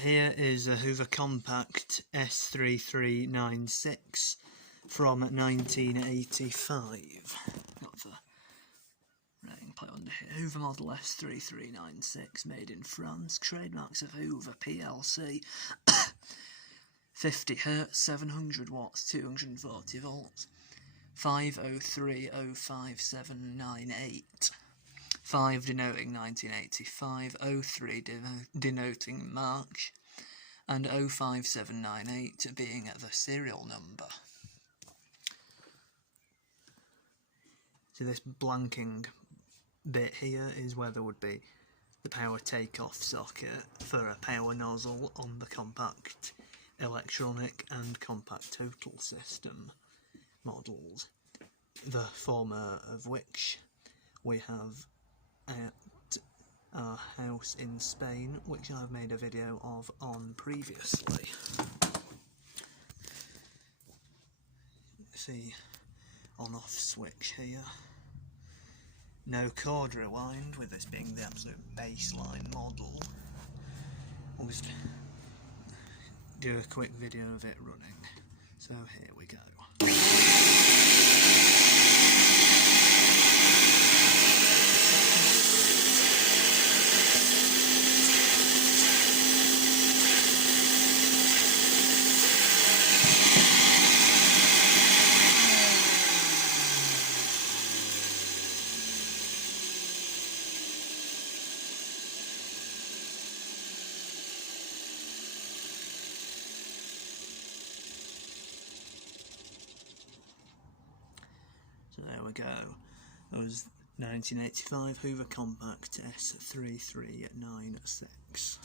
Here is a Hoover Compact S3396 from 1985. Got the rating plate under here. Hoover model S3396, made in France. Trademarks of Hoover PLC. 50 Hz, 700 watts, 240 volts. 5030578. 5 denoting 1985, 03 denoting March, and 05798 being the serial number. So this blanking bit here is where there would be the power takeoff socket for a power nozzle on the compact electronic and compact total system models, the former of which we have at our house in Spain, which I've made a video of on previously. See, on-off switch here. No cord rewind, with this being the absolute baseline model. We'll just do a quick video of it running. So here we go. So there we go. That was 1985 Hoover Compact S3396.